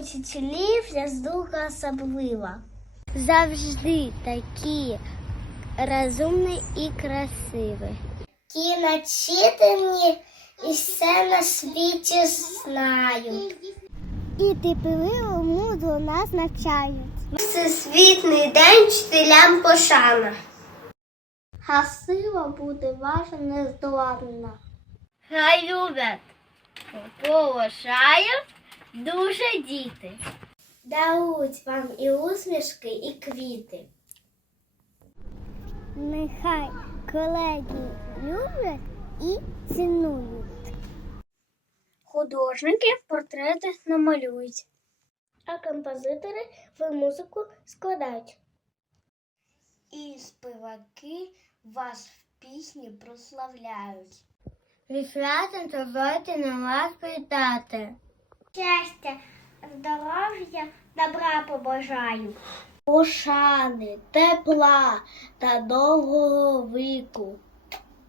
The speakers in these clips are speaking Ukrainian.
учителів здуга особлива. Завжди такі розумні і красиві. Ті начитані і все на світі знають. І терпеливо мудру нас навчають. Всесвітний день вчителям пошана. Гасила буде ваша нездоланна. Хай люблять, поважають дуже діти. Дарують вам і усмішки, і квіти. Нехай колеги люблять і цінують. Художники портрети намалюють, а композитори ви музику складають. І співаки вас в пісні прославляють. Віслятим дозвольте на вас питати. Щастя, здоров'я, добра побажаю. Пошани, тепла та довгого віку.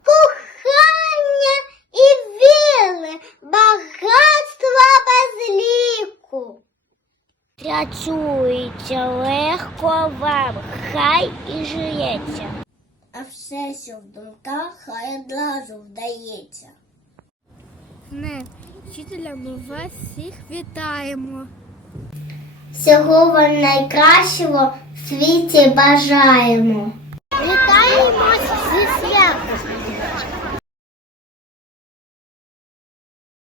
Кохання і віри, багатства без ліку. Працюється легко вам, хай і жиється. А все, що в думках, хай одразу вдається. Не, вчителя, ми вас всіх вітаємо. Всього вам найкращого в світі бажаємо.